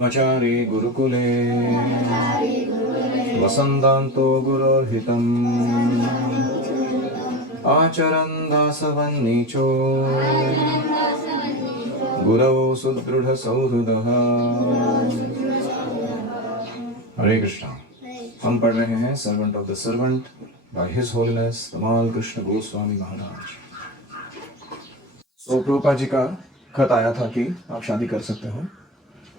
ब्रह्मचारी गुरुकुले वसन्तान्तो गुरोर्हितम् आचरन् दासवन्नीचो गुरवो सुदृढ़सौहृदः। हरे कृष्णा। हम पढ़ रहे हैं servant of the servant by his holiness Tamal Krishna Goswami महाराज। सो प्रभुपाद जी का खत आया था कि आप शादी कर सकते हो,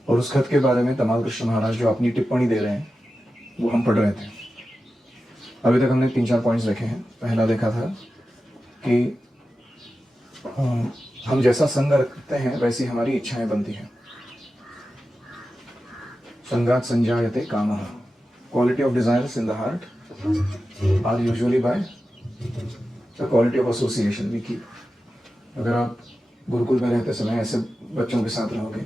और उस खत के बारे में तमाल कृष्ण महाराज जो अपनी टिप्पणी दे रहे हैं वो हम पढ़ रहे थे। अभी तक हमने 3-4 पॉइंट्स देखे हैं। पहला देखा था कि हम जैसा संग रखते हैं वैसी हमारी इच्छाएं बनती हैं। संगात संजायते कामः। Quality of desires in the heart are usually by the quality of association we keep. अगर आप गुरुकुल में रहते समय ऐसे बच्चों के साथ रहोगे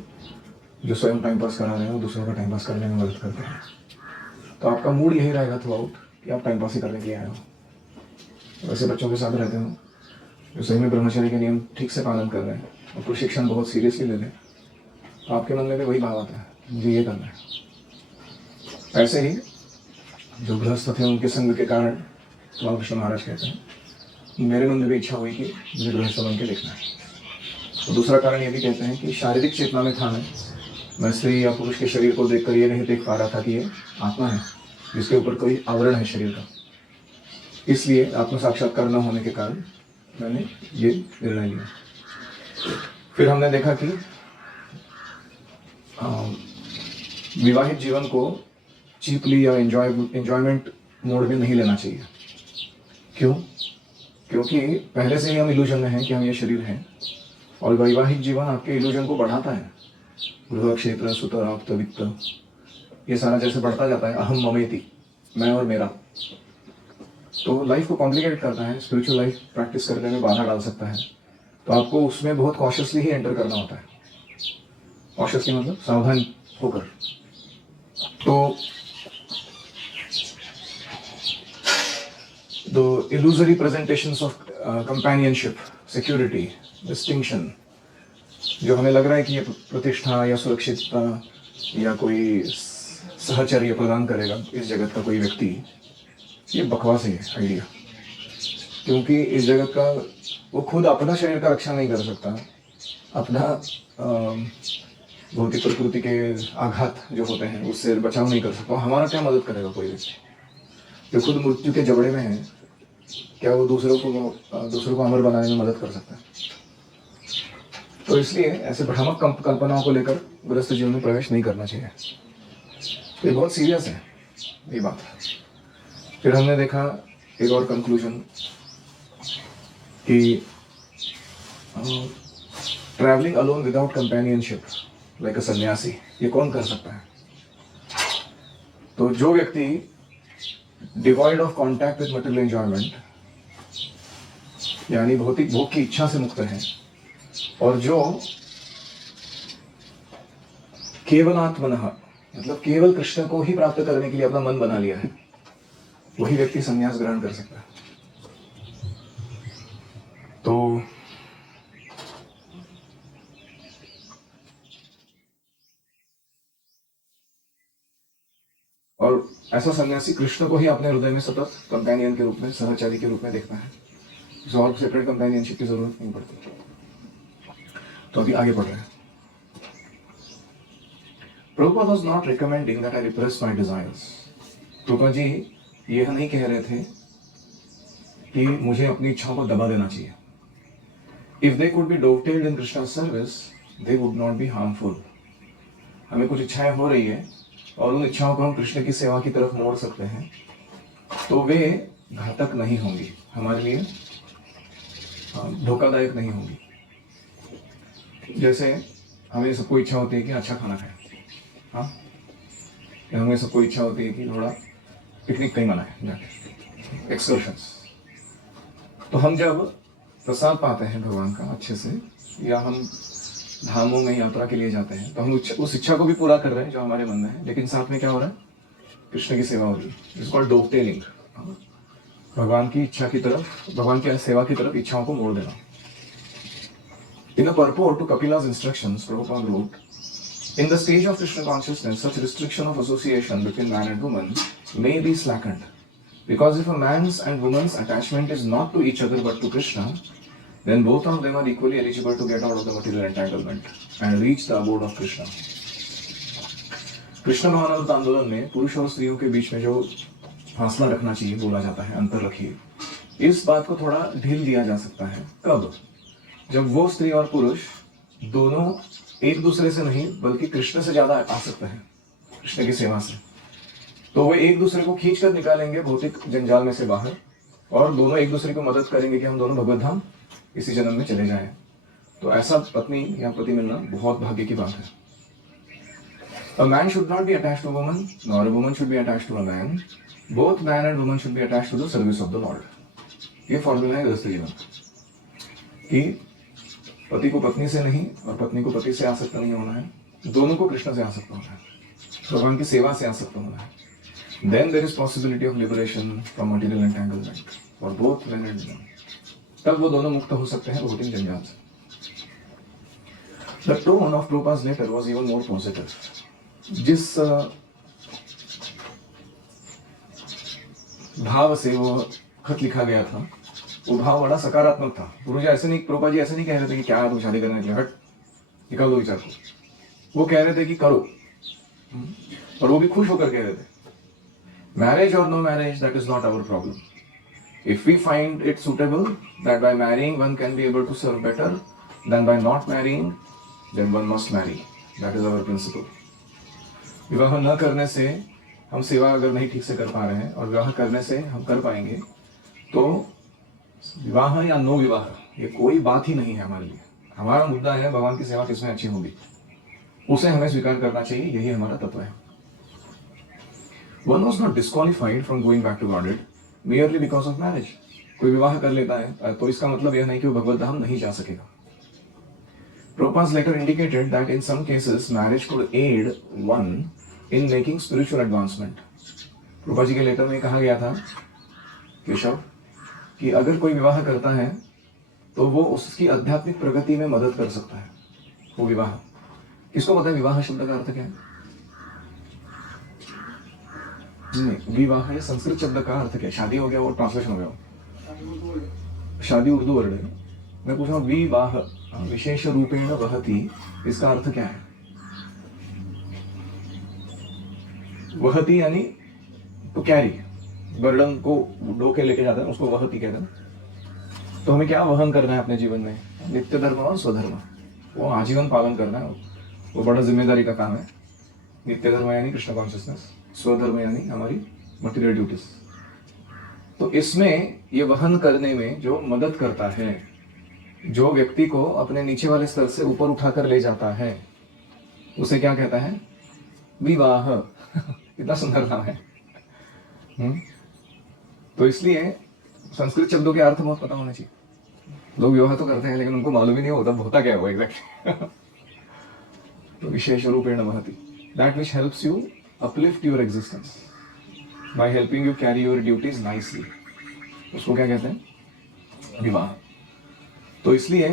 जो स्वयं टाइम पास करा रहे हो, दूसरों का टाइम पास करने में मदद करते हैं, तो आपका मूड यही रहेगा थ्रू आउट कि आप टाइम पास ही करने के लिए आए हो। वैसे बच्चों के साथ रहते हो जो सही में ब्रह्मचर्य के नियम ठीक से पालन कर रहे हैं और प्रशिक्षण बहुत सीरियसली ले लें, तो आपके मन में भी वही भाव आता है मुझे ये करना है। ऐसे ही जो गृहस्थ थे उनके संग के कारण कृष्ण महाराज कहते हैं मेरे मन में भी इच्छा हुई कि मुझे गृहस्थ बन के देखना है। तो दूसरा कारण ये भी कहते हैं कि शारीरिक चेतना में था मैं स्त्री या पुरुष के शरीर को देखकर ये नहीं देख पा रहा था कि ये आत्मा है जिसके ऊपर कोई आवरण है शरीर का। इसलिए आत्म साक्षात्कार न होने के कारण मैंने ये निर्णय लिया। फिर हमने देखा कि विवाहित जीवन को चीपली या एंजॉयमेंट मोड में नहीं लेना चाहिए। क्यों? क्योंकि पहले से ही हम इल्यूजन में हैं कि हम ये शरीर हैं, और वैवाहिक जीवन आपके इल्यूजन को बढ़ाता है। गृह क्षेत्र सुत आप्त वित्त ये सारा जैसे बढ़ता जाता है, अहम ममेति, मैं और मेरा, तो लाइफ को कॉम्प्लिकेट करता है। स्पिरिचुअल लाइफ प्रैक्टिस करने में बाधा डाल सकता है। तो आपको उसमें बहुत कॉशियसली ही एंटर करना होता है। कॉशियसली मतलब सावधान होकर। तो the illusory presentations of companionship, security, distinction, जो हमें लग रहा है कि ये प्रतिष्ठा या सुरक्षितता या कोई सहचर्य प्रदान करेगा इस जगत का कोई व्यक्ति, ये बकवास है आइडिया। क्योंकि इस जगत का वो खुद अपना शरीर का रक्षा नहीं कर सकता, अपना भौतिक प्रकृति के आघात जो होते हैं उससे बचाव नहीं कर सकता। हमारा क्या मदद करेगा कोई व्यक्ति जो खुद मृत्यु के जबड़े में है? क्या वो दूसरों को अमर बनाने में मदद कर सकता है? तो इसलिए ऐसे भ्रामक कल्पनाओं को लेकर गृहस्थ जीवन में प्रवेश नहीं करना चाहिए। ये बहुत सीरियस है ये बात। फिर हमने देखा एक और कंक्लूजन कि travelling alone without companionship like अ सन्यासी, ये कौन कर सकता है? तो जो व्यक्ति devoid of contact with material enjoyment, यानी भौतिक भोग की इच्छा से मुक्त है, और जो केवलात्मनः मतलब केवल कृष्ण को ही प्राप्त करने के लिए अपना मन बना लिया है, वही व्यक्ति संन्यास ग्रहण कर सकता है। तो और ऐसा सन्यासी कृष्ण को ही अपने हृदय में सतत कंपेनियन के रूप में, सहचारी के रूप में देखता है। और सेपरेट कंपेनियनशिप की जरूरत नहीं पड़ती। तो अभी आगे बढ़ रहे हैं। Prabhupada was not recommending that I repress my desires. Prabhupada ji यह नहीं कह रहे थे कि मुझे अपनी इच्छाओं को दबा देना चाहिए। If they could be dovetailed in Krishna's service, they would not be harmful. हमें कुछ इच्छाएं हो रही है और उन इच्छाओं को हम कृष्ण की सेवा की तरफ मोड़ सकते हैं, तो वे घातक नहीं होंगी, हमारे लिए धोखादायक नहीं होंगी। जैसे हमें सबको इच्छा होती है कि अच्छा खाना खाएं, हाँ, या हमें सबको इच्छा होती है कि थोड़ा पिकनिक कहीं मनाएं जाके, एक्सकर्शंस। तो हम जब प्रसाद पाते हैं भगवान का अच्छे से, या हम धामों में यात्रा के लिए जाते हैं, तो हम उस इच्छा को भी पूरा कर रहे हैं जो हमारे मन में है, लेकिन साथ में क्या हो रहा है? कृष्ण की सेवा हो रही है। It's called dovetailing. भगवान की इच्छा की तरफ, भगवान की सेवा की तरफ इच्छाओं को मोड़ देना। In the purport to Kapila's instructions, Prabhupada wrote, In the stage of Krishna consciousness, such restriction of association between man and woman may be slackened. Because if a man's and woman's attachment is not to each other but to Krishna, then both of them are equally eligible to get out of the material entanglement and reach the abode of Krishna. Krishna भावनामृत आंदोलन में पुरुष और स्त्रियों के बीच में जो फासला रखना चाहिए बोला जाता है, अंतर रखिए, इस बात को थोड़ा ढील दिया जा सकता है। कब? जब वो स्त्री और पुरुष दोनों एक दूसरे से नहीं बल्कि कृष्ण से ज्यादा आसक्त हैं, कृष्ण की सेवा से, तो वो एक दूसरे को खींच कर निकालेंगे भौतिक जंजाल में से बाहर, और दोनों एक दूसरे को मदद करेंगे कि हम दोनों भगवत धाम इसी जन्म में चले जाएं। तो ऐसा पत्नी या पति मिलना बहुत भाग्य की बात है। A man should not be attached to a woman, nor a woman should be attached to a man. Both man and woman should be attached to the service of the Lord. ये formula है गृहस्थ जीवन कि पति को पत्नी से नहीं और पत्नी को पति से आसक्त नहीं होना है, दोनों को कृष्ण से आसक्त होना है, भगवान की सेवा से आसक्त होना है। Then there is possibility of liberation from material entanglement for both men and women. तब वो दोनों मुक्त हो सकते हैं भौतिक जंजाल से। The tone of Prabhupada's letter was even more positive. जिस भाव से वो खत लिखा गया था वो भाव बड़ा सकारात्मक था। गुरु जी ऐसे नहीं, प्रभुपाद जी ऐसे नहीं कह रहे थे कि क्या तुम शादी करने के लिए, हट निकाल दो विचार को। वो कह रहे थे कि करो, और वो भी खुश होकर कह रहे थे। मैरिज और no marriage, that is not our problem. If we find it suitable that by marrying one can be able to serve better then by not marrying, then one must marry. That is our principle. विवाह न करने से हम सेवा अगर नहीं ठीक से कर पा रहे हैं और विवाह करने से हम कर पाएंगे, तो विवाह या नो विवाह ये कोई बात ही नहीं है हमारे लिए। हमारा मुद्दा है भगवान की सेवा किसमें अच्छी होगी, उसे हमें स्वीकार करना चाहिए, यही हमारा तत्व है। One was not disqualified from going back to Godhead merely because of marriage. कोई विवाह कर लेता है तो इसका मतलब यह नहीं कि वो भगवत धाम नहीं जा सकेगा। Prabhupada's letter indicated that in some cases marriage could aid one in making spiritual advancement. Prabhupada ji के लेटर में कहा गया था केशव कि अगर कोई विवाह करता है तो वो उसकी आध्यात्मिक प्रगति में मदद कर सकता है। वो विवाह, किसको पता है विवाह शब्द का अर्थ क्या है? नहीं, विवाह ये संस्कृत शब्द का अर्थ क्या है? शादी हो गया, वो ट्रांसलेशन हो गया। शादी उर्दू वर्ड है। मैं पूछ रहा हूँ विवाह विशेष रूपेण वहति, इसका अर्थ क्या है? वहति यानी तो कैरी, बर्डन को ढो के लेके जाता है, उसको वहति कहते हैं। तो हमें क्या वहन करना है अपने जीवन में? नित्य धर्म और स्वधर्म, वो आजीवन पालन करना है। वो बड़ा जिम्मेदारी का काम है। नित्य धर्म यानी कृष्ण कॉन्शियसनेस, स्वधर्म यानी हमारी मटेरियल ड्यूटीज। तो इसमें ये वहन करने में जो मदद करता है, जो व्यक्ति को अपने नीचे वाले स्तर से ऊपर उठाकर ले जाता है, उसे क्या कहता है? विवाह। कितना सुंदर नाम है। तो इसलिए संस्कृत शब्दों के अर्थ बहुत पता होना चाहिए। लोग विवाह तो करते हैं लेकिन उनको मालूम ही नहीं होता क्या हुआ एग्जैक्टली। तो विशेष रूपेण वहति, that which helps you uplift your existence by helping you carry your duties nicely, उसको क्या कहते हैं? विवाह। तो इसलिए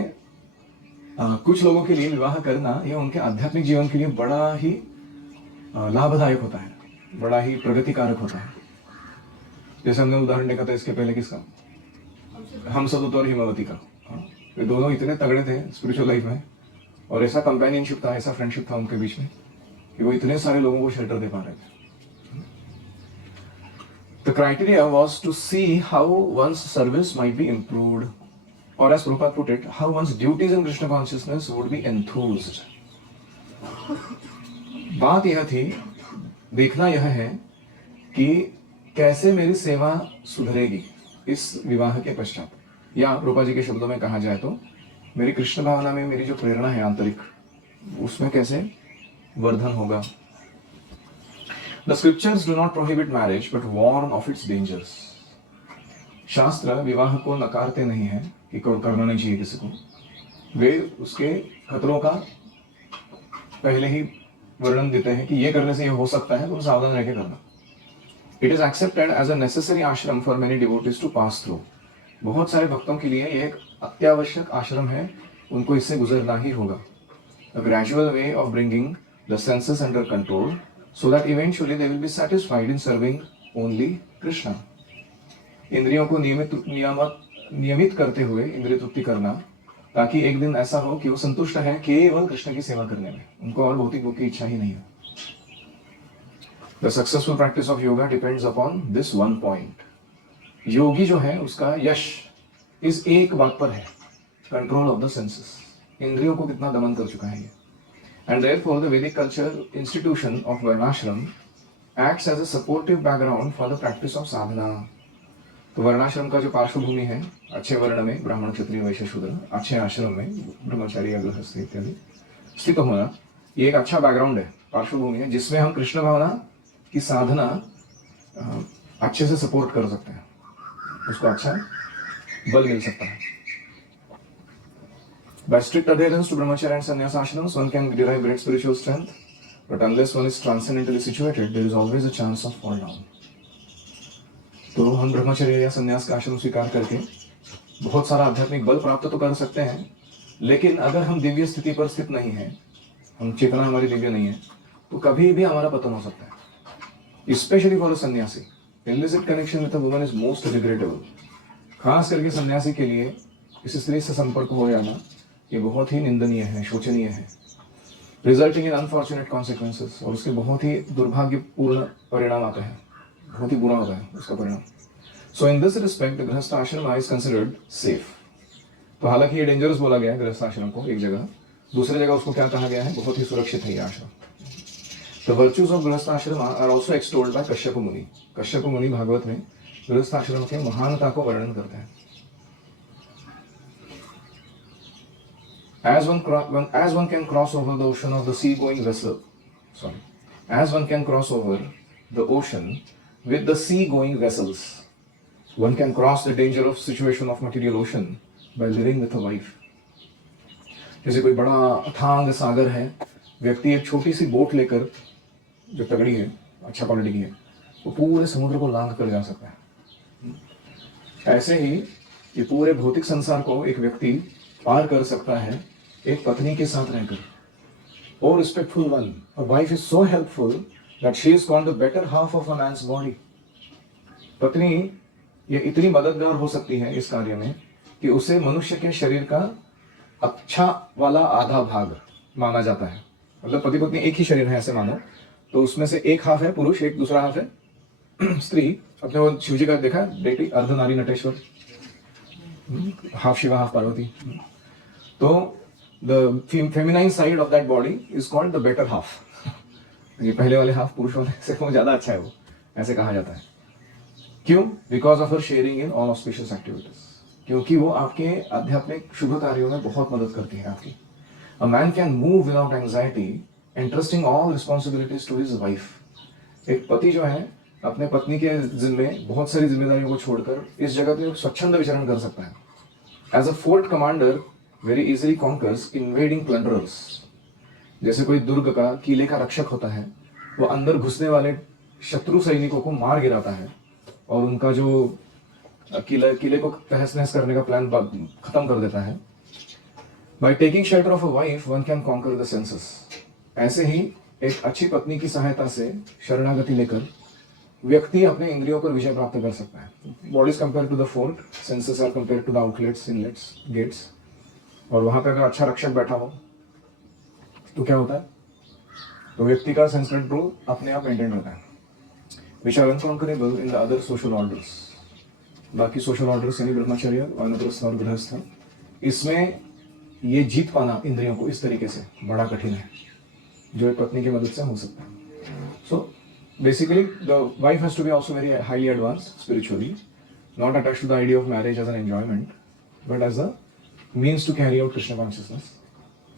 कुछ लोगों के लिए विवाह करना यह उनके आध्यात्मिक जीवन के लिए बड़ा ही लाभदायक होता है, बड़ा ही प्रगतिकारक होता है। जैसे हमने उदाहरण देखा था इसके पहले किसका, हम सदूत और हिमावती का। वे दोनों इतने तगड़े थे स्पिरिचुअल लाइफ में, और ऐसा कंपेनियनशिप था, ऐसा फ्रेंडशिप था उनके बीच में कि वो इतने सारे लोगों को शेल्टर दे पा रहे थे। The criteria was to see how one's service might be improved, or as Prabhupada put it, how one's duties in Krishna consciousness would be enthused. बात यह थी, देखना यह है कि कैसे मेरी सेवा सुधरेगी इस विवाह के पश्चात, या प्रभुपाद जी के शब्दों में कहा जाए तो मेरी कृष्ण भावना में मेरी जो प्रेरणा है आंतरिक, उसमें कैसे वर्धन होगा। The scriptures do not prohibit marriage but warn of its dangers. शास्त्र विवाह को नकारते नहीं है कि करना नहीं चाहिए किसी को, वे उसके खतरों का पहले ही वर्णन देते हैं कि ये करने से ये हो सकता है, तो सावधान रह के करना। It is accepted as a necessary ashram for many devotees to pass through. बहुत सारे भक्तों के लिए ये एक अत्यावश्यक आश्रम है, उनको इससे गुजरना ही होगा। A gradual way of bringing the senses under control, so that eventually they will be satisfied in serving only Krishna. इंद्रियों को नियमित करते हुए इंद्रिय तृप्ति करना, ताकि एक दिन ऐसा हो कि वो संतुष्ट है केवल कृष्ण की सेवा करने में, उनको और भौतिक भोग की इच्छा ही नहीं है. The successful practice of yoga depends upon this one point. योगी जो है उसका यश इस एक बात पर है, कंट्रोल ऑफ द सेंसेस. इंद्रियों को कितना दमन कर चुका है ये. And therefore the Vedic culture institution of varnashrama acts as a supportive background for the practice of sadhana. तो वर्णाश्रम का जो पार्श्वभूमि है, अच्छे वर्ण में ब्राह्मण क्षत्रिय वैश्य शूद्र, अच्छे आश्रम में ब्रह्मचारी गृहस्थ इत्यादि स्थित होना, ये एक अच्छा बैकग्राउंड है, पार्श्वभूमि है, जिसमें हम कृष्ण भावना की साधना अच्छे से सपोर्ट कर सकते हैं, उसको अच्छा बल मिल सकता है. By strict adherence to brahmacharya and sannyas ashrams, one can derive great spiritual strength, but unless one is transcendentally situated, there is always a chance of fall down. तो हम ब्रह्मचर्य या संन्यास का आश्रम स्वीकार करके बहुत सारा आध्यात्मिक बल प्राप्त तो कर सकते हैं, लेकिन अगर हम दिव्य स्थिति पर स्थित नहीं है, हम चेतना हमारी दिव्य नहीं है, तो कभी भी हमारा पतन हो सकता है. स्पेशली फॉर अ सन्यासी, illicit connection with a woman is most regrettable. खास करके सन्यासी के लिए किसी स्त्री से संपर्क हो जाना ये बहुत ही निंदनीय है, शोचनीय है, रिजल्टिंग इन अनफॉर्चुनेट कॉन्सिक्वेंसेस, और उसके बहुत ही दुर्भाग्यपूर्ण परिणाम आते हैं, बहुत ही बुरा होता है उसका परिणाम. सो इन दिस रिस्पेक्ट द गृहस्थ आश्रम इज कंसिडर्ड सेफ. तो हालांकि ये डेंजरस बोला गया है गृहस्थ आश्रम को एक जगह, दूसरी जगह उसको क्या कहा गया है, बहुत ही सुरक्षित है ये आश्रम. द वर्च्यूज ऑफ गृहस्थ आश्रम आर ऑल्सो एक्सटोल्ड बाय कश्यप मुनि. कश्यप मुनि भागवत में गृहस्थ आश्रम के महानता को वर्णन करते हैं. As one can cross over the ocean of the sea-going vessel, as one can cross over the ocean with the sea-going vessels, one can cross the danger of situation of material ocean by living with a wife. जैसे कोई बड़ा अथांग सागर है, व्यक्ति एक छोटी सी boat लेकर जो तगड़ी है, अच्छा क्वालिटी की है, वो पूरे समुद्र को लांघ कर जा सकता है. ऐसे ही ये पूरे भौतिक संसार को एक व्यक्ति पार कर सकता है एक पत्नी के साथ रहकर. और respectful one, a wife is so helpful that she is called the better half of a man's body. पत्नी ये इतनी मददगार हो सकती है इस कार्य में कि उसे मनुष्य के शरीर का अच्छा वाला आधा भाग माना जाता है. मतलब पति पत्नी एक ही शरीर है ऐसे मानो, तो उसमें से एक हाफ है पुरुष, एक दूसरा हाफ है स्त्री. अपने वो शिवजी का देखा बेटी अर्धनारी नटेश्वर, हाफ शिवा हाफ पार्वती. तो the feminine side of that body is called the better half. ये पहले वाले हाफ पुरुष वाले से वो ज्यादा अच्छा है, वो ऐसे कहा जाता है. क्यों? Because of her sharing in all auspicious activities. क्योंकि वो आपके आध्यात्मिक शुभ कार्यों में बहुत मदद करती है आपकी. A man can move without anxiety, entrusting all responsibilities to his wife. एक पति जो है अपने पत्नी के जिम्मे बहुत सारी जिम्मेदारियों को छोड़कर इस जगह पे स्वच्छंद विचरण कर सकता है. As a fort commander very easily conquers invading plunderers. जैसे कोई दुर्ग का किले का रक्षक होता है, वो अंदर घुसने वाले शत्रु सैनिकों को मार गिराता है और उनका जो किले को तहस नहस करने का प्लान खत्म कर देता है. By taking shelter of a wife, one can conquer the senses. ऐसे ही एक अच्छी पत्नी की सहायता से शरणागति लेकर व्यक्ति अपने इंद्रियों पर विजय प्राप्त कर सकता है. Body is compared to the fort, senses are compared to the outlets, inlets, gates. और वहां पर अगर अच्छा रक्षक बैठा हो तो क्या होता है, तो व्यक्ति का सेंस कंट्रोल अपने आप मेंटेन होता है. Which are unconquerable in the other social orders. बाकी सोशल ऑर्डर्स यानी ब्रह्मचर्य, वानप्रस्थ और गृहस्थ, इसमें ये जीत पाना इंद्रियों को इस तरीके से बड़ा कठिन है, जो एक पत्नी की मदद से हो सकता है. So basically the wife has to be also very highly advanced spiritually, not attached to the idea of marriage as an enjoyment, but as a means to carry out Krishna consciousness.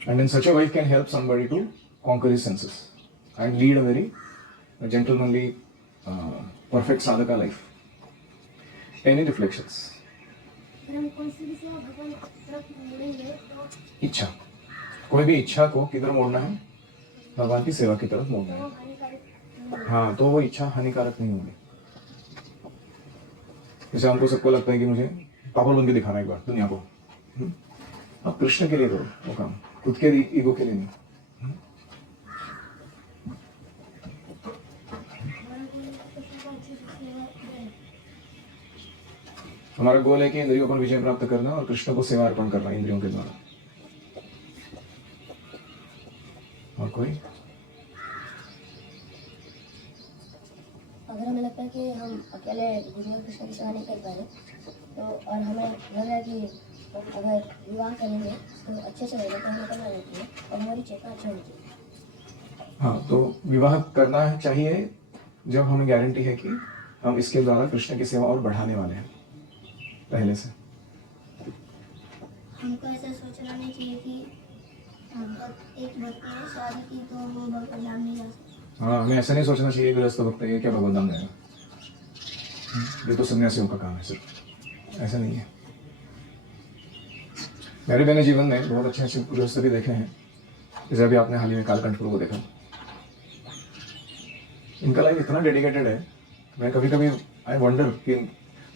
And then such a wife can help somebody to conquer his senses and lead a very gentlemanly, perfect sadhaka life. Any reflections? इच्छा, कोई भी इच्छा को किधर मोड़ना है, भगवान की सेवा की तरफ मोड़ना है. हाँ, तो वो इच्छा हानिकारक नहीं होगी. जैसे हमको सबको लगता है कि मुझे पापड़ बन के दिखाना एक बार दुनिया को, अब कृष्ण के लिए करो वो काम, खुद के ईगो के लिए नहीं. हमारा गोल है कि इंद्रियों पर विजय प्राप्त करना और कृष्ण को सेवा अर्पण करना इंद्रियों के द्वारा। और कोई? अगर हमें लगता है कि हम अकेले गुरु और कृष्ण की सेवा नहीं कर पा रहे, तो और हमें लग रहा है कि अगर विवाह करेंगे तो अच्छे से रहेगा, तो हमें करना चाहिए और हमारी चेतना अच्छा होनी चाहिए। हाँ, तो विवाह करना चाहिए जब हमें गारंटी है कि हम इसके द्वारा कृष्ण की सेवा और बढ़ाने वाले हैं पहले से। हमको ऐसा सोचना नहीं चाहिए कि एक भक्त ने शादी की तो वो भगवान धाम नहीं जा सकता। हाँ, हमें ऐसा नहीं सोचना चाहिए गृहस्थ भक्त है, ये क्या भगवान धाम जाएगा, ये तो सन्यासियों का काम है सिर्फ, ऐसा नहीं है। मेरे मैंने जीवन में बहुत अच्छे अच्छे गृहस्थ भी देखे हैं, जैसे अभी आपने हाल ही में कालकंठपुर को देखा। इनका लाइफ इतना डेडिकेटेड है, मैं कभी कभी आई वंडर कि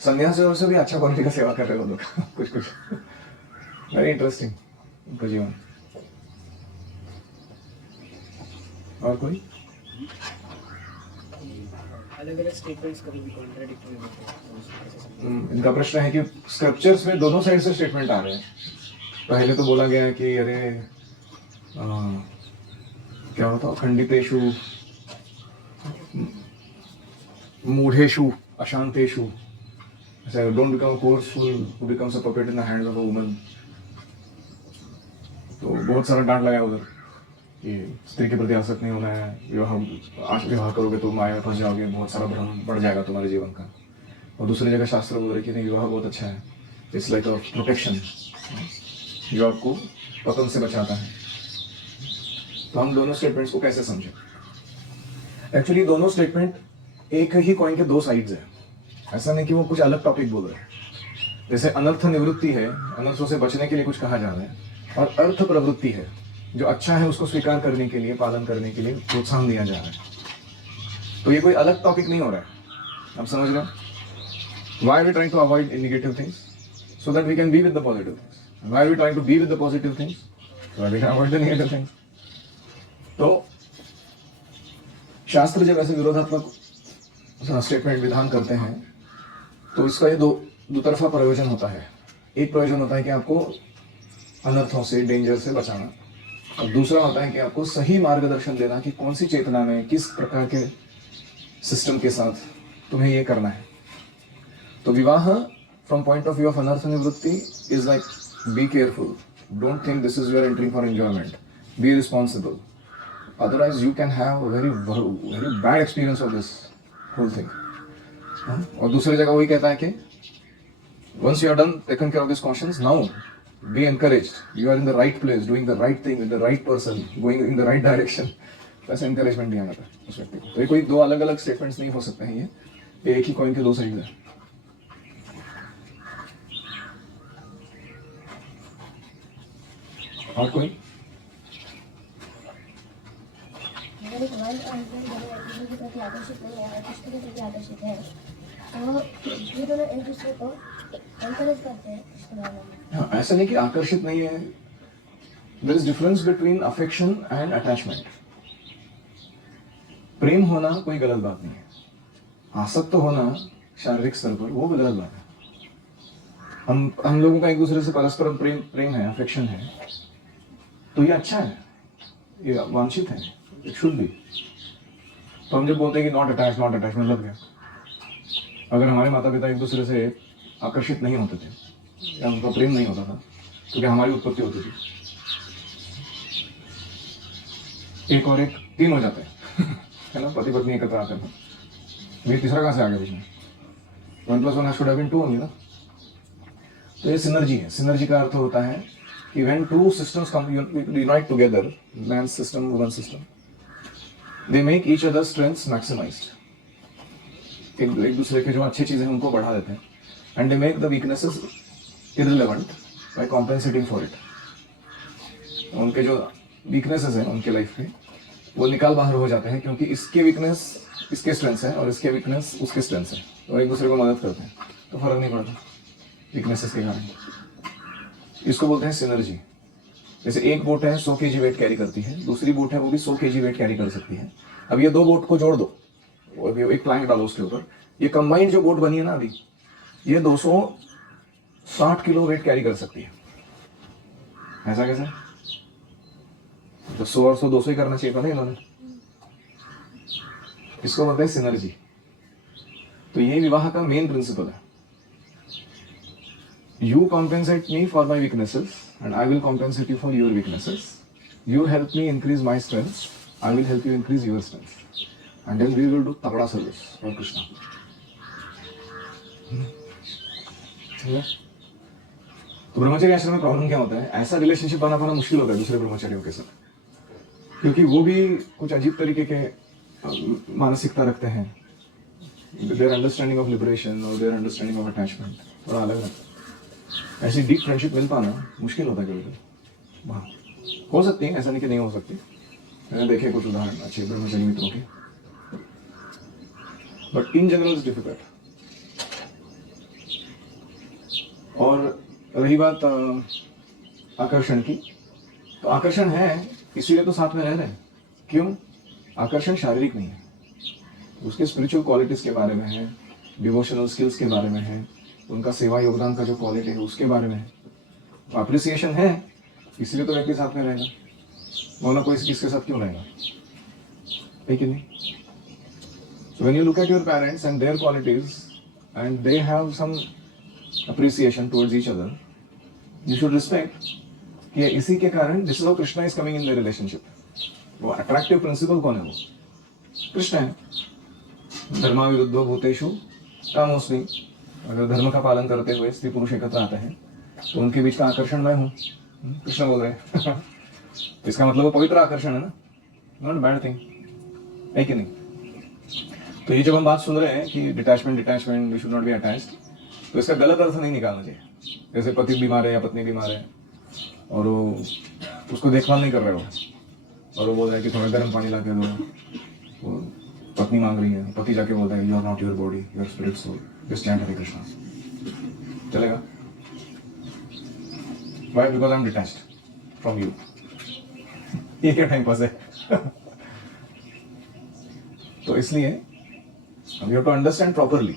सन्यासियों से भी अच्छा क्वालिटी का सेवा कर रहे हो लोग कुछ कुछ वेरी इंटरेस्टिंग उनका जीवन। और कोई? अलग अलग स्टेटमेंट्स कभी भी कॉन्ट्राडिक्टरी होते हैं। इनका प्रश्न है कि स्क्रिप्चर्स में दोनों साइड से स्टेटमेंट आ रहे हैं। पहले तो बोला गया है कि अरे क्या होता, खंडितेषु मूढ़ेषु अशांतेषु, डोंट बिकम कोर्सफुल who becomes a puppet in the hands of a woman. तो बहुत सारा डांट लगाया उधर कि स्त्री के प्रति आसक्त नहीं होना है, विवाह करोगे तो माया में फंस जाओगे, बहुत सारा भ्रम बढ़ जाएगा तुम्हारे जीवन का। और दूसरी जगह शास्त्र बोल रहे कि नहीं, विवाह बहुत अच्छा है, इट्स लाइक अ प्रोटेक्शन, जो आपको पतन से बचाता है। तो हम दोनों स्टेटमेंट्स को कैसे समझें? एक्चुअली दोनों स्टेटमेंट एक ही कॉइन के दो साइड्स हैं, ऐसा नहीं कि वो कुछ अलग टॉपिक बोल रहे हैं। जैसे अनर्थ निवृत्ति है, अनर्थों से बचने के लिए कुछ कहा जा रहा है, और अर्थ प्रवृत्ति है, जो अच्छा है उसको स्वीकार करने के लिए, पालन करने के लिए प्रोत्साहन दिया जा रहा है। तो ये कोई अलग टॉपिक नहीं हो रहा है, आप समझ रहे हो? Why are we trying to avoid negative things? So that we can be with the positive things. Why are we trying to be with the positive things? So that we can avoid the negative things. तो शास्त्र जब ऐसे विरोधात्मक statement विधान करते हैं, तो इसका ये दो तरफा प्रयोजन होता है। एक प्रयोजन होता है कि आपको अनर्थों से, डेंजर से बचाना, और दूसरा होता है कि आपको सही मार्गदर्शन देना कि कौन सी चेतना में, किस प्रकार के सिस्टम के साथ तुम्हें ये करना है। तो विवाह from point of view of अनर्थ निवृत्ति is like, be careful, don't think this is your entering for enjoyment, be responsible, otherwise you can have very very bad experience of this whole thing. और दूसरी जगह वही कहता है कि once you are done taken care of these cautions, now be encouraged, you are in the right place, doing the right thing with the right person, going in the right direction। ऐसा encouragement दिया जाता है उस व्यक्ति को। तो ये कोई दो अलग अलग स्टेटमेंट्स नहीं हो सकते हैं, ये एक ही कॉइन के दो साइड है। और कोई? अगर एक वर्ग और हस्बैंड दोनों एक दूसरे के प्रति आकर्षित नहीं है और कृष्ण के प्रति आकर्षित है, तो ये दोनों एक दूसरे को एनकरेज करते हैं कृष्ण भावना में। हाँ, ऐसा नहीं कि आकर्षित नहीं है। There is difference between affection and attachment. प्रेम होना कोई गलत बात नहीं है, आसक्त होना शारीरिक स्तर पर वो गलत बात है। हम लोगों का एक दूसरे से परस्पर प्रेम है, अफेक्शन है, तो ये अच्छा है, ये वांछित है, इट शुड बी। तो हम जब बोलते हैं कि नॉट अटैच मतलब क्या? अगर हमारे माता पिता एक दूसरे से आकर्षित नहीं होते थे या उनका प्रेम नहीं होता था, तो क्या हमारी उत्पत्ति होती थी? एक और एक 3 हो जाते हैं है ना, पति पत्नी एकत्र आकर ये तीसरा कहाँ से आ गया बीच में? 1 + 1 शुड हैव बीन 2 ओनली ना। तो ये सिनर्जी है। सिनर्जी का अर्थ होता है कि when two systems come unite together, man's system, woman's system, they make each other's strengths maximized. एक दूसरे के जो अच्छी चीजें हैं उनको बढ़ा देते हैं, and they make the weaknesses irrelevant by compensating for it. उनके जो weaknesses हैं उनके लाइफ में वो निकाल बाहर हो जाते हैं, क्योंकि इसके वीकनेस इसके स्ट्रेंथ्स है और इसके वीकनेस उसके स्ट्रेंथ्स है, तो एक दूसरे को मदद करते हैं, तो फर्क नहीं पड़ता वीकनेसेस के कारण। इसको बोलते हैं सिनर्जी। जैसे एक बोट है 100 kg वेट कैरी करती है, दूसरी बोट है वो भी 100 kg वेट कैरी कर सकती है। अब ये 2 बोट को जोड़ दो, एक प्लैंक डालो उसके ऊपर, ये कंबाइंड जो बोट बनी है ना अभी, ये 260 किलो वेट कैरी कर सकती है। ऐसा कैसे? तो 100 और 100 200 ही करना चाहिए था ना इन्होंने। इसको बोलते हैं सिनर्जी। तो ये विवाह का मेन प्रिंसिपल है। You compensate me for my weaknesses and I will compensate you for your weaknesses. You help me increase my strength, I will help you increase your strength. And then we will do तगड़ा service for Krishna. ठीक है? तो ब्रह्मचर्य आश्रम में problem क्या होता है? ऐसा रिलेशनशिप बना पाना मुश्किल होता है दूसरे ब्रह्मचारियों के साथ, क्योंकि वो भी कुछ अजीब तरीके के मानसिकता रखते हैं। Their understanding of liberation or their understanding of attachment थोड़ा अलग है। ऐसी डीप फ्रेंडशिप मिल पाना मुश्किल होता है कभी। हाँ, हो सकती है, ऐसा नहीं कि नहीं हो सकती। मैंने देखे कुछ उदाहरण अच्छे ब्रह्मचारी मित्रों के, but in general is difficult. और रही बात आकर्षण की, तो आकर्षण है इसीलिए तो साथ में रह रहे हैं। क्यों? आकर्षण शारीरिक नहीं है, उसके स्पिरिचुअल क्वालिटीज के बारे में है, डिवोशनल स्किल्स के बारे में है, उनका सेवा योगदान का जो क्वालिटी है उसके बारे में है। अप्रिसिएशन है, इसलिए तो व्यक्ति साथ में रहेगा, वरना कोई किसके साथ क्यों रहेगा, है कि नहीं? So when you look at your parents and their qualities and they have some appreciation towards each other, you should respect कि इसी के कारण this is how Krishna is coming in the relationship. वो attractive principle कौन है? वो कृष्ण है। धर्मा विरुद्धो भूतेषु कामोस्मि। अगर धर्म का पालन करते हुए स्त्री पुरुष एकत्र आते हैं तो उनके बीच का आकर्षण मैं हूँ, कृष्ण बोल रहे हैं। इसका मतलब वो पवित्र आकर्षण है ना, नॉट बैड थिंग, है कि नहीं? तो ये जब हम बात सुन रहे हैं कि detachment we should not be attached, तो इसका गलत अर्थ नहीं निकालना चाहिए। जैसे पति बीमार है या पत्नी बीमार है और वो उसको देखभाल नहीं कर रहे हो और वो बोल रहा है कि थोड़ा गर्म पानी ला के दो, वो पत्नी मांग रही है, पति जाके बोलता है you are not your body, your spirit soul, just chant Hare Krishna, चलेगा? Why? Because I'm detached from you. ये क्या टाइम पास है? तो इसलिए you have to understand properly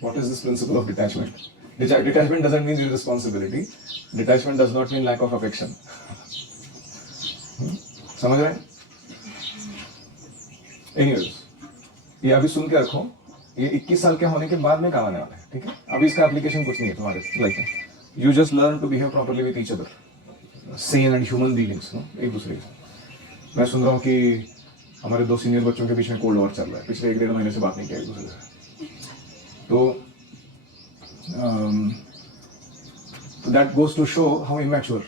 what is this principle of detachment. Detachment doesn't mean irresponsibility. Detachment does not mean lack of affection. समझ रहे हैं? Anyways, ये अभी सुन के रखो, ये 21 साल के होने के बाद में काम आने वाला है, ठीक है? अभी इसका एप्लीकेशन कुछ नहीं है तुम्हारे लाइफ में। You just learn to behave properly with each other, sane and human beings, no? एक दूसरे के। मैं सुन रहा हूँ कि हमारे 2 सीनियर बच्चों के बीच में कोल्ड वॉर चल रहा है, पिछले 1-1.5 महीने से बात नहीं किया एक दूसरे से। तो that goes to show how immature.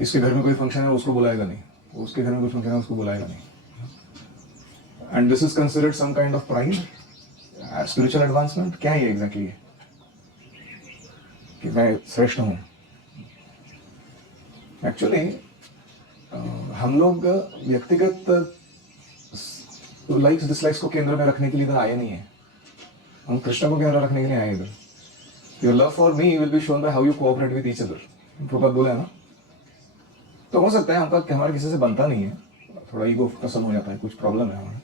इसके घर में कोई फंक्शन है उसको बुलाएगा नहीं, उसके घर में कोई फंक्शन है उसको बुलाएगा नहीं। And this is considered some kind of pride, spiritual advancement. क्या है ये exactly? कि मैं श्रेष्ठ हूँ। एक्चुअली हम लोग व्यक्तिगत लाइक्स डिसलाइक्स को केंद्र में रखने के लिए इधर आए नहीं है, हम कृष्ण को केंद्र रखने के लिए आए इधर। Your love for me will be shown by how you cooperate with each other. Prabhupada बोले ना, तो हो सकता है हमारा किसी से बनता नहीं है, थोड़ा ईगो कसम हो जाता है, कुछ प्रॉब्लम है हमारा,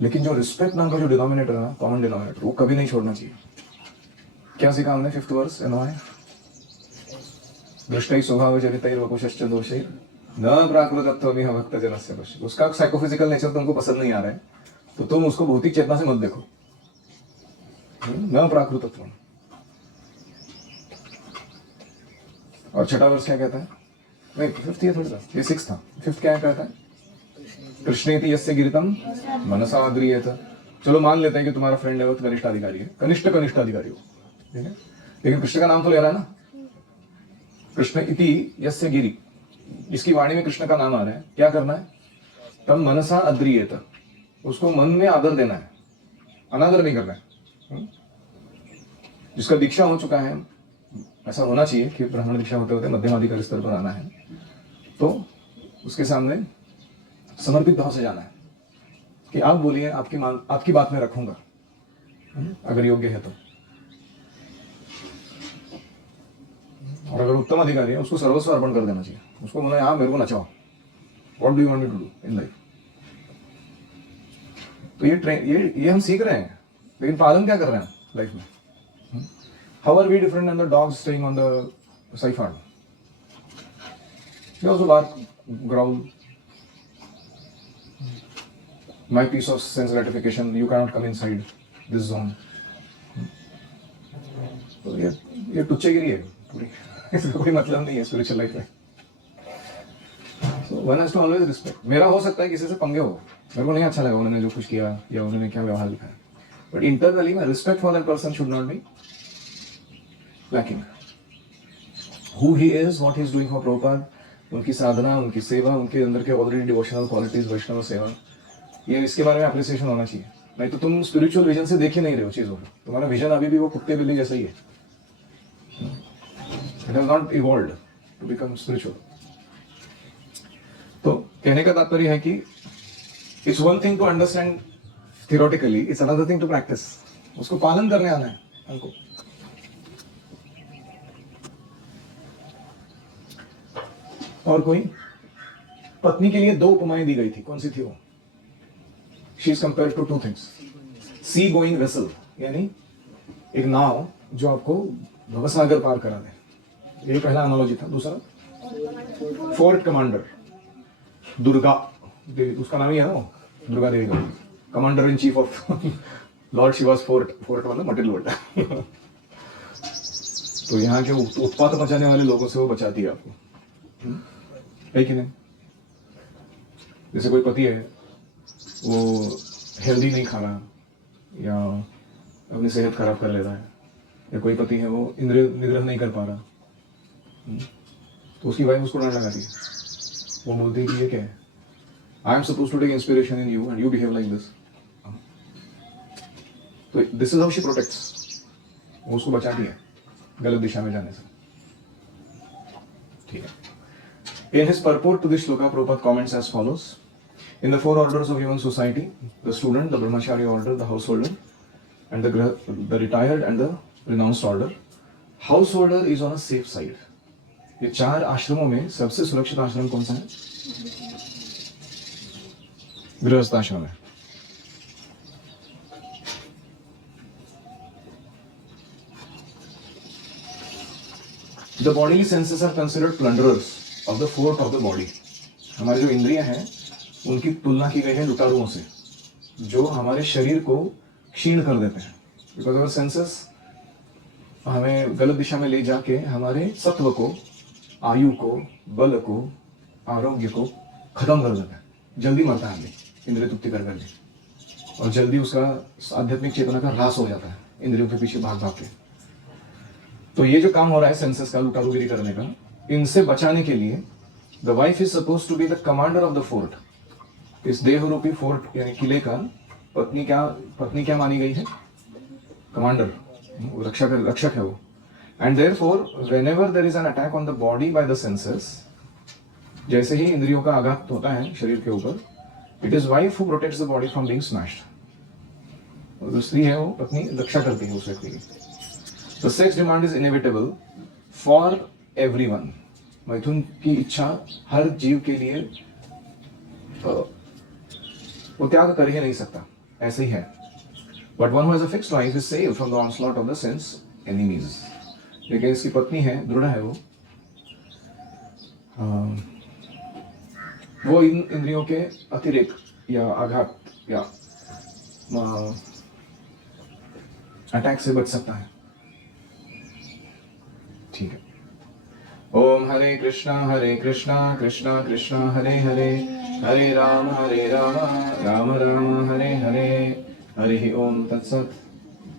लेकिन जो रिस्पेक्ट नाम का जो डिनोमिनेटर है ना, कॉमन डिनोमिनेटर, वो कभी नहीं छोड़ना चाहिए। क्या सीखा हमने 5th वर्स एनवाय? दृष्टै स्वभाव चरितैर वपुषश्च दोषैर न प्राकृतत्वमिह भक्तजनस्य पश्य। उसका साइकोफिजिकल नेचर तुमको पसंद नहीं आ रहा है तो तुम उसको भौतिक चेतना से मत देखो। न प्राकृतत्व। और छठा वर्ष क्या कहता है? नहीं 5th ये थोड़ा सा, ये 6th था। 5th क्या कहता है? कृष्णेति यस्य गिरितम मनसा आद्रियेत। चलो मान लेते हैं कि तुम्हारा फ्रेंड है वो कनिष्ठ अधिकारी है, कनिष्ठ अधिकारी हो, ठीक है? लेकिन कृष्ण का नाम तो ले रहा है ना, कृष्ण इति यस्य गिरि, इसकी वाणी में कृष्ण का नाम आ रहा है। क्या करना है? तम मनसा अद्रियेत, उसको मन में आदर देना है, अनादर नहीं करना है। जिसका दीक्षा हो चुका है, ऐसा होना चाहिए कि ब्राह्मण दीक्षा होते होते मध्यम अधिकारी स्तर पर आना है, तो उसके सामने समर्पित भाव से जाना है कि आप बोलिए, आपकी बात में रखूंगा, अगर योग्य है तो। और अगर उत्तम अधिकारी है उसको सर्वस्व अर्पण कर देना चाहिए, उसको बोला मेरे को नचाओ, what do you want me to do in life. तो ये हम सीख रहे हैं, लेकिन पालन क्या कर रहे हैं लाइफ में? How are we different and the dogs staying on the side? They also bark, growl. My piece of sense gratification, you cannot come inside this zone. तो ये टुच्चेगिरी है पूरी, इसका कोई मतलब नहीं है स्पिरिचुअल लाइफ में. So one has to always respect. मेरा हो सकता है किसी से पंगे हो, मेरे को नहीं अच्छा लगा उन्होंने जो कुछ किया या उन्होंने क्या व्यवहार दिखाया, but internally my respect for that person should not be lacking. Who he is, what he is doing for Prabhupada, उनकी साधना, उनकी सेवा, उनके अंदर के ऑलरेडी डिवोशनल क्वालिटीज, वैष्णव सेवा, ये इसके बारे में अप्रिसिएशन होना चाहिए. नहीं तो तुम स्पिरिचुअल विजन से देख ही नहीं रहे हो चीजों को, तुम्हारा विजन अभी भी वो कुत्ते बिल्ली जैसा ही है. It has not evolved to become spiritual. तो कहने का तात्पर्य है कि it's one thing to understand theoretically, it's another thing to practice. उसको पालन करने आना है हमको. और कोई पत्नी के लिए दो उपमाएं दी गई थी, कौन सी थी वो? She is compared to two things. Sea going vessel, यानी एक नाव जो आपको भवसागर पार करा दे, ये पहला एनालॉजी था. दूसरा फोर्ट कमांडर, दुर्गा देवी, उसका नाम ही है ना वो, दुर्गा देवी का commander in chief of lord Shiva's fort. Fort मतलब मटिल लोट. तो यहाँ के उत्पात मचाने वाले लोगों से वो बचाती है आपको, है कि नहीं? जैसे कोई पति है, वो हेल्दी नहीं खा रहा या अपनी सेहत खराब कर ले रहा है, या कोई पति है वो इंद्रिय निग्रह नहीं कर पा रहा, तो उसकी वाइफ उसको डांट लगाती है. वो बोलती है कि ये क्या है, I am suppose to take inspiration in you and you behave like this. तो this is how she protects. वो उसको बचाती है गलत दिशा में जाने से. ठीक है. In his purport to this shloka, Prabhupada comments as follows: in the four orders of human society, the student, the brahmachari order, the householder, and the retired and the renounced order, householder is on a safe side. ये चार आश्रमों में सबसे सुरक्षित आश्रम कौन सा है? गृहस्थ आश्रम है. The bodily senses are considered plunderers of the fort of the body. हमारे जो इंद्रियां हैं उनकी तुलना की गई है लुटारुओं से, जो हमारे शरीर को क्षीण कर देते हैं. बिकॉज अवर सेंसेस हमें गलत दिशा में ले जाके हमारे सत्व को, आयु को, बल को, आरोग्य को खत्म कर देते हैं. जल्दी मरता है आदमी इंद्रिय तृप्ति कर करके, और जल्दी उसका आध्यात्मिक चेतना का ह्रास हो जाता है इंद्रियों के पीछे भाग भाग के. तो ये जो काम हो रहा है सेंसेस का लुटारूगिरी करने का, इनसे बचाने के लिए the wife is suppose to be the commander of the fort. इस देह रूपी फोर्ट यानी किले का पत्नी क्या मानी गई है? कमांडर, रक्षक है वो. And therefore whenever there is an attack on the body by the senses, जैसे ही इंद्रियों का आघात होता है शरीर के ऊपर, it is wife who protects the body from being smashed. जो स्त्री है वो पत्नी रक्षा करती है उस व्यक्ति की. The sex demand is inevitable for everyone. मैथुन की इच्छा हर जीव के लिए वो त्याग कर ही नहीं सकता, ऐसे ही है. But one who has a fixed life is saved from the onslaught of the sense enemies. लेकिन इसकी पत्नी है, दृढ़ है वो इन इंद्रियों के अतिरेक या आघात या अटैक से बच सकता है. ठीक है. ओम हरे कृष्णा कृष्णा कृष्णा हरे हरे, हरे राम राम राम हरे हरे. हरि ओम तत्सत.